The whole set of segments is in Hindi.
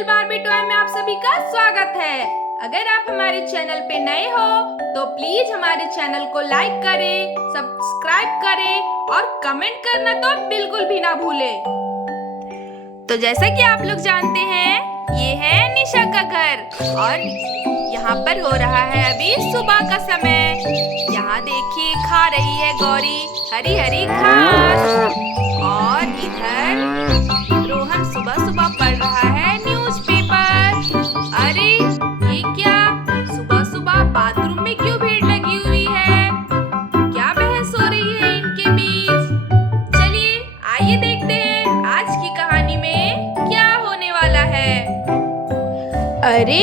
चैनल बार्बी टॉय में आप सभी का स्वागत है। अगर आप हमारे चैनल पे नए हो तो प्लीज हमारे चैनल को लाइक करें, सब्सक्राइब करें और कमेंट करना तो बिल्कुल भी ना भूलें। तो जैसा कि आप लोग जानते हैं, ये है निशा का घर और यहाँ पर हो रहा है अभी सुबह का समय। यहाँ देखिए खा रही है गौरी हरी हरी घास और इधर रोहन सुबह सुबह पढ़ रहा है न्यूज़पेपर। अरे ये क्या, सुबह सुबह बाथरूम में क्यों भीड़ लगी हुई है? क्या बहस हो रही है इनके बीच? चलिए आइए देखते हैं आज की कहानी में क्या होने वाला है। अरे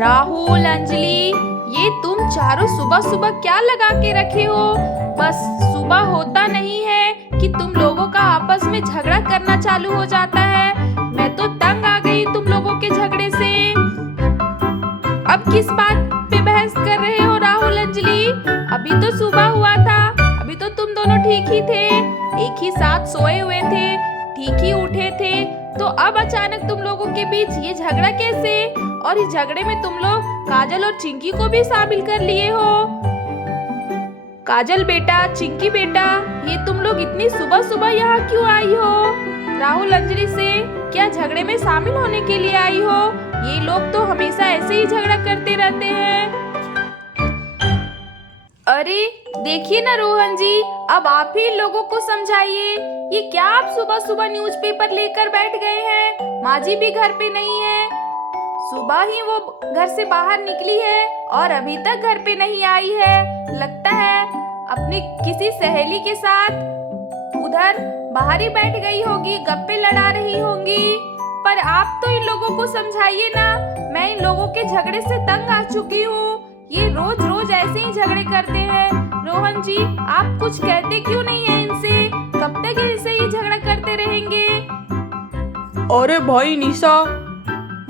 राहुल, अंजलि, ये तुम चारों सुबह सुबह क्या लगा के रखे हो? बस सुबह होता नहीं है कि तुम लोगों का आपस में झगड़ा करना चालू हो जाता है। मैं तो तंग आ गई तुम लोगों के झगड़े से। अब किस बात पे बहस कर रहे हो राहुल, अंजलि? अभी तो सुबह हुआ था, अभी तो तुम दोनों ठीक ही थे, एक ही साथ सोए हुए थे, ठीक ही उठे थे। तो अब अचानक तुम लोगों के बीच ये झगड़ा कैसे? और इस झगड़े में तुम लोग काजल और चिंकी को भी शामिल कर लिए हो। काजल बेटा, चिंकी बेटा, ये तुम लोग इतनी सुबह सुबह यहाँ क्यों आई हो? राहुल, अंजलि से क्या झगड़े में शामिल होने के लिए आई हो? ये लोग तो हमेशा ऐसे ही झगड़ा करते रहते हैं। अरे देखिए ना रोहन जी, अब आप ही लोगों को समझाइए। ये क्या आप सुबह सुबह न्यूज़पेपर लेकर बैठ गए हैं? माँ जी भी घर पे नहीं है, सुबह ही वो घर से बाहर निकली है और अभी तक घर पे नहीं आई है। लगता है अपनी किसी सहेली के साथ उधर बाहर ही बैठ गई होगी, गप्पे लड़ा रही होंगी। पर आप तो इन लोगों को समझाइए ना, मैं इन लोगों के झगड़े से तंग आ चुकी हूँ। ये रोज रोज ऐसे ही झगड़े करते हैं। रोहन जी, आप कुछ कहते क्यों नहीं है इनसे? कब तक ऐसे ही झगड़ा करते रहेंगे? अरे भाई निशा,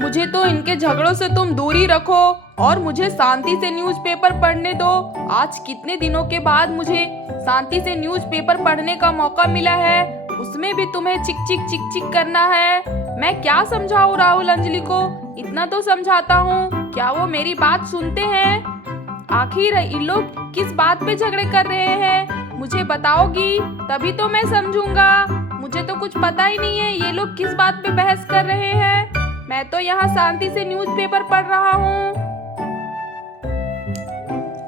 मुझे तो इनके झगड़ों से तुम दूरी रखो और मुझे शांति से न्यूज़पेपर पढ़ने दो। आज कितने दिनों के बाद मुझे शांति से न्यूज़पेपर पढ़ने का मौका मिला है, उसमें भी तुम्हें चिक चिक चिक चिक करना है। मैं क्या समझाऊं राहुल, अंजलि को? इतना तो समझाता हूँ, क्या वो मेरी बात सुनते हैं? आखिर इन लोग किस बात पे झगड़े कर रहे हैं? मुझे बताओगी तभी तो मैं समझूंगा। मुझे तो कुछ पता ही नहीं है ये लोग किस बात पे बहस कर रहे हैं। मैं तो यहाँ शांति से न्यूज़पेपर पढ़ रहा हूँ।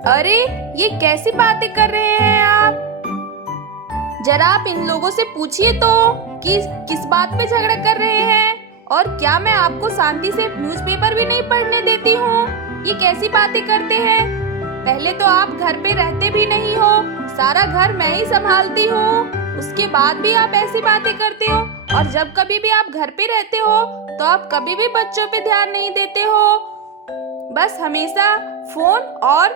अरे ये कैसी बातें कर रहे हैं आप? जरा आप इन लोगों से पूछिए तो कि किस बात पे झगड़ा कर रहे हैं। और क्या मैं आपको शांति से न्यूज़पेपर भी नहीं पढ़ने देती हूँ? ये कैसी बातें करते हैं? पहले तो आप घर पे रहते भी नहीं हो, सारा घर मैं ही संभालती हूँ, उसके बाद भी आप ऐसी बातें करते हो। और जब कभी भी आप घर पे रहते हो तो आप कभी भी बच्चों पे ध्यान नहीं देते हो, बस हमेशा फोन और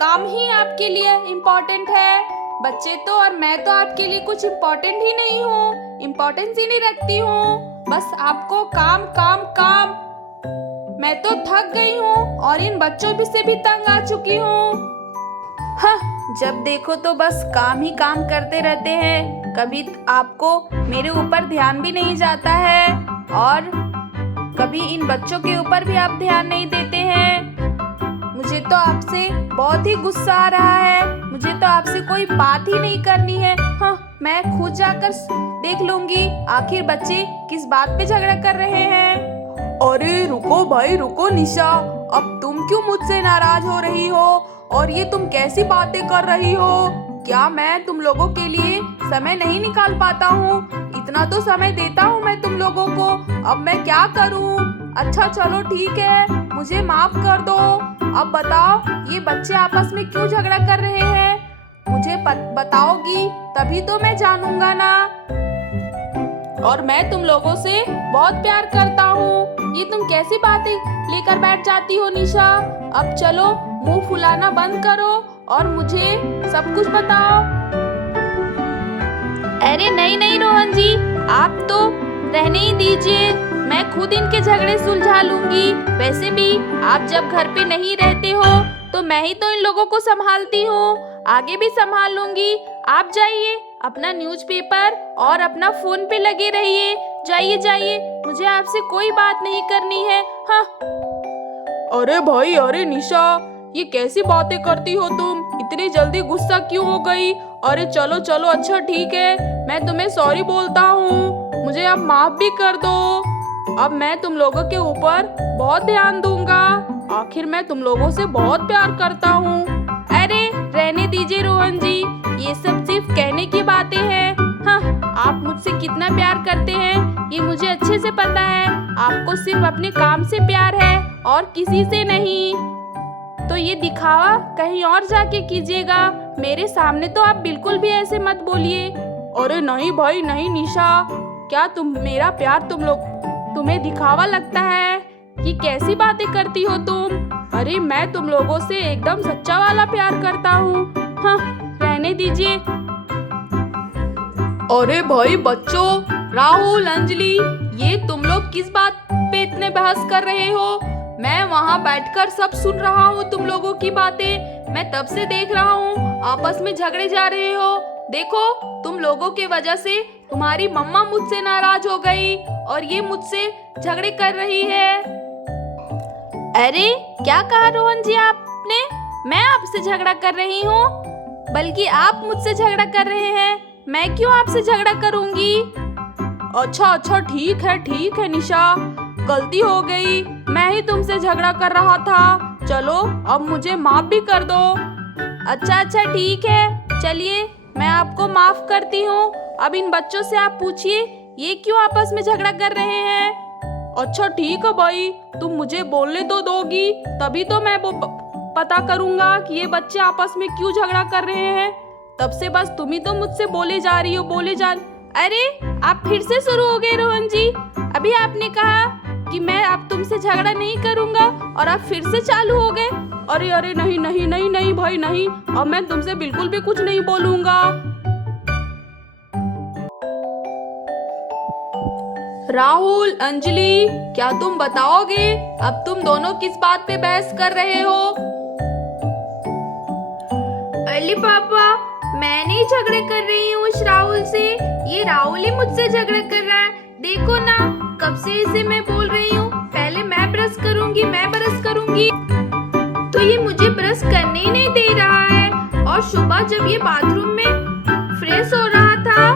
काम ही आपके लिए इम्पोर्टेंट है। बच्चे तो और मैं तो आपके लिए कुछ इम्पोर्टेंट ही नहीं हूँ, इम्पोर्टेंस ही नहीं रखती हूँ। बस आपको काम काम काम। मैं तो थक गई हूँ और इन बच्चों से भी तंग आ चुकी हूँ। हाँ, जब देखो तो बस काम ही काम करते रहते हैं, कभी आपको मेरे ऊपर ध्यान भी नहीं जाता है और कभी इन बच्चों के ऊपर भी आप ध्यान नहीं देते हैं। मुझे तो आपसे बहुत ही गुस्सा आ रहा है, मुझे तो आपसे कोई बात ही नहीं करनी है। हाँ, मैं खुद जाकर देख लूंगी आखिर बच्चे किस बात पे झगड़ा कर रहे हैं। अरे रुको भाई रुको निशा, अब तुम क्यों मुझसे नाराज हो रही हो? और ये तुम कैसी बातें कर रही हो? क्या मैं तुम लोगों के लिए समय नहीं निकाल पाता हूँ? इतना तो समय देता हूँ मैं तुम लोगों को, अब मैं क्या करूँ? अच्छा चलो ठीक है, मुझे माफ कर दो। अब बताओ ये बच्चे आपस में क्यों झगड़ा कर रहे हैं? मुझे बताओगी तभी तो मैं जानूंगा ना। और मैं तुम लोगों से बहुत प्यार करता हूँ, ये तुम कैसी बातें लेकर बैठ जाती हो निशा? अब चलो मुंह फुलाना बंद करो और मुझे सब कुछ बताओ। अरे नहीं नहीं रोहन जी, आप तो रहने ही दीजिए, मैं खुद इनके झगड़े सुलझा लूंगी। वैसे भी आप जब घर पे नहीं रहते हो तो मैं ही तो इन लोगों को संभालती हूँ, आगे भी संभाल लूंगी। आप जाइए, अपना न्यूज़पेपर और अपना फोन पे लगे रहिए, जाइए जाइए, मुझे आपसे कोई बात नहीं करनी है। हाँ। अरे भाई, अरे निशा, ये कैसी बातें करती हो तुम? इतनी जल्दी गुस्सा क्यों हो गई? अरे चलो चलो, अच्छा ठीक है, मैं तुम्हें सॉरी बोलता हूँ, मुझे अब माफ भी कर दो। अब मैं तुम लोगों के ऊपर बहुत ध्यान दूंगा, आखिर मैं तुम लोगों से बहुत प्यार करता हूँ। अरे रहने दीजिए रोहन जी, ये सब सिर्फ कहने की बातें हैं। हाँ, आप मुझसे कितना प्यार करते हैं ये मुझे अच्छे से पता है। आपको सिर्फ अपने काम से प्यार है और किसी से नहीं। तो ये दिखावा कहीं और जाके कीजिएगा, मेरे सामने तो आप बिल्कुल भी ऐसे मत बोलिए। अरे नहीं भाई नहीं निशा, क्या तुम मेरा प्यार तुम्हें दिखावा लगता है? ये कैसी बातें करती हो तुम? अरे मैं तुम लोगों से एकदम सच्चा वाला प्यार करता हूँ। हाँ, रहने दीजिए। अरे भाई बच्चों, राहुल, अंजलि, ये तुम लोग किस बात पे इतने बहस कर रहे हो? मैं वहाँ बैठकर सब सुन रहा हूँ तुम लोगों की बातें। मैं तब से देख रहा हूँ आपस में झगड़े जा रहे हो। देखो, तुम लोगों के वजह से तुम्हारी मम्मा मुझसे नाराज हो गई और ये मुझसे झगड़े कर रही है। अरे क्या कहा रोहन जी आपने? मैं आपसे झगड़ा कर रही हूँ? बल्कि आप मुझसे झगड़ा कर रहे हैं। मैं क्यों आपसे झगड़ा करूंगी? अच्छा ठीक है निशा, गलती हो गई, मैं ही तुमसे झगड़ा कर रहा था। चलो अब मुझे माफ भी कर दो। अच्छा ठीक है, चलिए मैं आपको माफ करती हूँ। अब इन बच्चों से आप पूछिए ये क्यों आपस में झगड़ा कर रहे हैं। अच्छा ठीक है भाई, तुम मुझे बोलने तो दोगी, तभी तो मैं पता करूंगा कि ये बच्चे आपस में क्यों झगड़ा कर रहे हैं। तब से बस तुम ही तो मुझसे बोले जा रही हो। अरे आप फिर से शुरू हो गए रोहन जी। अभी आपने कहा कि मैं अब तुमसे झगड़ा नहीं करूंगा और आप फिर से चालू हो गए। अरे नहीं भाई नहीं, अब मैं तुमसे बिल्कुल भी कुछ नहीं बोलूंगा। राहुल, अंजलि, क्या तुम बताओगे अब तुम दोनों किस बात पे बहस कर रहे हो? अरे पापा, मैं नहीं झगड़े कर रही हूँ इस राहुल से, ये राहुल ही मुझसे झगड़ा कर रहा है। देखो ना, कब से इसे मैं बोल रही हूँ पहले मैं ब्रश करूंगी, मैं ब्रश करूंगी, तो ये मुझे ब्रश करने ही नहीं दे रहा है। और सुबह जब ये बाथरूम में फ्रेश हो रहा था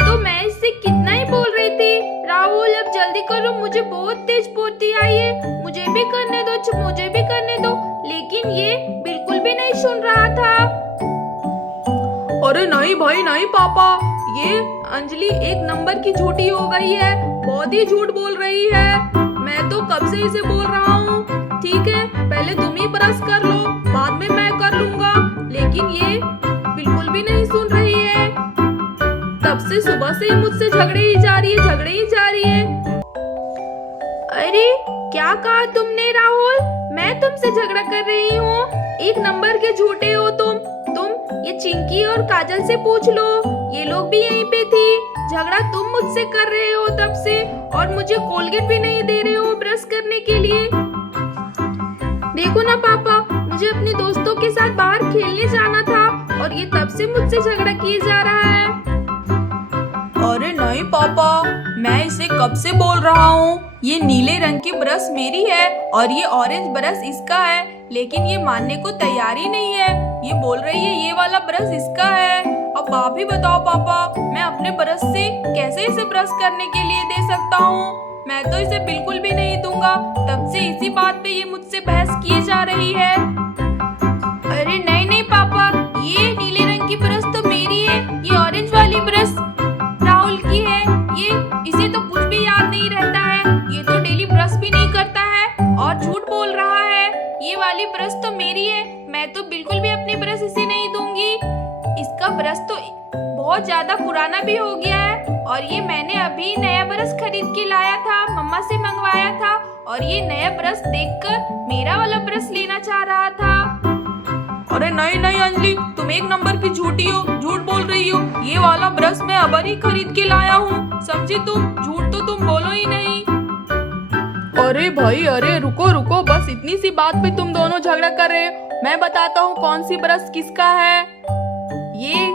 तो मैं इससे कितना ही बोल रही थी, राहुल अब जल्दी करो, मुझे बहुत तेज पोती आई है, मुझे भी करने दो, मुझे भी करने दो, लेकिन ये बिल्कुल भी नहीं सुन रहा था। अरे नहीं भाई नहीं पापा, ये अंजलि एक नंबर की झूठी हो गई है, बहुत ही झूठ बोल रही है। मैं तो कब से इसे बोल रहा हूँ, ठीक है पहले तुम ही ब्रश कर लो, बाद में मैं कर लूंगा, लेकिन ये बिल्कुल भी नहीं सुन रही है। तब से सुबह से मुझसे झगड़े ही जा रही है। अरे क्या कहा तुमने राहुल? मैं तुमसे झगड़ा कर रही हूँ? एक नंबर के झूठे हो तुम। ये चिंकी और काजल से पूछ लो, ये लोग भी यहीं पे थी। झगड़ा तुम मुझसे कर रहे हो तब से, और मुझे कोलगेट भी नहीं दे रहे हो ब्रश करने के लिए। देखो ना पापा, मुझे अपने दोस्तों के साथ बाहर खेलने जाना था और ये तब से मुझसे झगड़ा किए जा रहा है। अरे नहीं पापा, मैं इसे कब से बोल रहा हूँ, ये नीले रंग की ब्रश मेरी है और ये ऑरेंज ब्रश इसका है, लेकिन ये मानने को तैयार ही नहीं है। ये बोल रही है ये वाला ब्रश इसका है। अब आप ही बताओ पापा, मैं अपने ब्रश से कैसे इसे ब्रश करने के लिए दे सकता हूँ? मैं तो इसे बिल्कुल भी नहीं दूंगा। तब से इसी बात पे ये मुझसे बहस किए जा रही है। अरे नहीं पापा, ये नीले रंग की ब्रश तो मेरी है, ये ऑरेंज वाली ब्रश राहुल की है। ये इसे तो कुछ भी याद नहीं रहता है, ये तो डेली ब्रश भी नहीं करता है और झूठ बोल रहा है। ये वाली ब्रश तो मेरी है, मैं तो बिल्कुल भी अपनी ब्रश इसे नहीं दूंगी। इसका ब्रश तो बहुत ज्यादा पुराना भी हो गया है और ये मैंने अभी नया ब्रश खरीद के लाया था, मम्मा से मंगवाया था, और ये नया ब्रश देखकर मेरा वाला ब्रश लेना चाह रहा था। अरे नहीं अंजलि, तुम एक नंबर की झूठी हो, झूठ बोल रही हो। ये वाला ब्रश मैं अभी ही खरीद के लाया हूँ, समझी तुम? झूठ तो तुम बोलो ही नहीं। अरे भाई अरे रुको, बस इतनी सी बात पे तुम दोनों झगड़ा कर रहे हो। मैं बताता हूँ कौन सी ब्रश किसका है। ये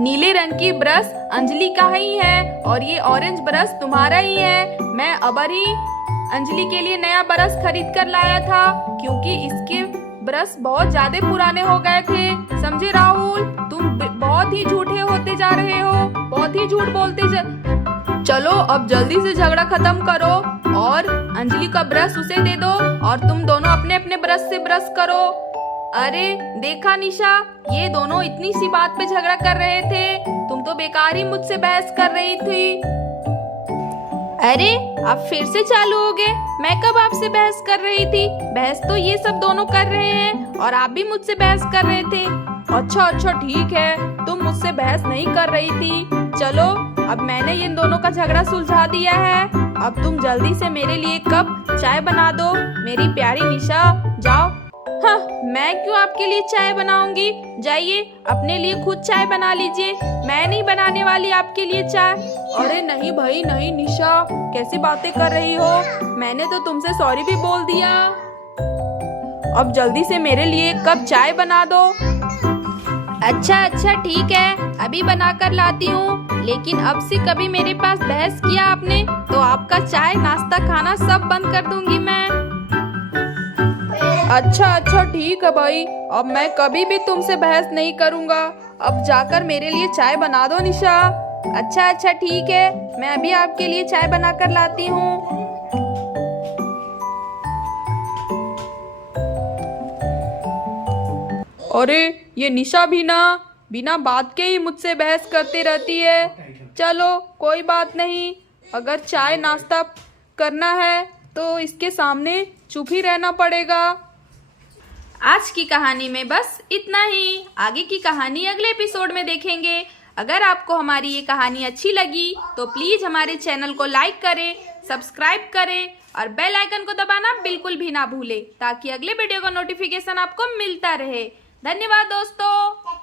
नीले रंग की ब्रश अंजलि का ही है और ये ऑरेंज ब्रश तुम्हारा ही है। मैं अबर ही अंजलि के लिए नया ब्रश खरीद कर लाया था क्योंकि इसके ब्रश बहुत ज्यादा पुराने हो गए थे। समझे राहुल, तुम बहुत ही झूठे होते जा रहे हो, बहुत ही झूठ चलो अब जल्दी से झगड़ा खत्म करो और अंजलि का ब्रश उसे दे दो और तुम दोनों अपने अपने ब्रश से ब्रश करो। अरे देखा निशा, ये दोनों इतनी सी बात पे झगड़ा कर रहे थे, तुम तो बेकार ही मुझसे बहस कर रही थी। अरे अब फिर से चालू हो गए। मैं कब आपसे बहस कर रही थी? बहस तो ये सब दोनों कर रहे हैं और आप भी मुझसे बहस कर रहे थे। अच्छा ठीक है, तुम मुझसे बहस नहीं कर रही थी। चलो अब मैंने इन दोनों का झगड़ा सुलझा दिया है। अब तुम जल्दी से मेरे लिए कप चाय बना दो मेरी प्यारी निशा, जाओ। हाँ, मैं क्यों आपके लिए चाय बनाऊंगी? जाइए अपने लिए खुद चाय बना लीजिए, मैं नहीं बनाने वाली आपके लिए चाय। अरे नहीं भाई नहीं निशा, कैसी बातें कर रही हो? मैंने तो तुमसे सॉरी भी बोल दिया। अब जल्दी से मेरे लिए एक कप चाय बना दो। अच्छा ठीक है, अभी बना कर लाती हूँ। लेकिन अब से कभी मेरे पास बहस किया आपने तो आपका चाय नाश्ता खाना सब बंद कर दूंगी मैं। अच्छा ठीक है भाई, अब मैं कभी भी तुमसे बहस नहीं करूँगा। अब जाकर मेरे लिए चाय बना दो निशा। अच्छा ठीक है, मैं अभी आपके लिए चाय बना कर लाती हूँ। अरे ये निशा भी ना बिना बात के ही मुझसे बहस करती रहती है। चलो कोई बात नहीं, अगर चाय नाश्ता करना है तो इसके सामने चुप ही रहना पड़ेगा। आज की कहानी में बस इतना ही। आगे की कहानी अगले एपिसोड में देखेंगे। अगर आपको हमारी ये कहानी अच्छी लगी तो प्लीज हमारे चैनल को लाइक करें, सब्सक्राइब करें और बेल आइकन को दबाना बिल्कुल भी ना भूलें ताकि अगले वीडियो का नोटिफिकेशन आपको मिलता रहे। धन्यवाद दोस्तों।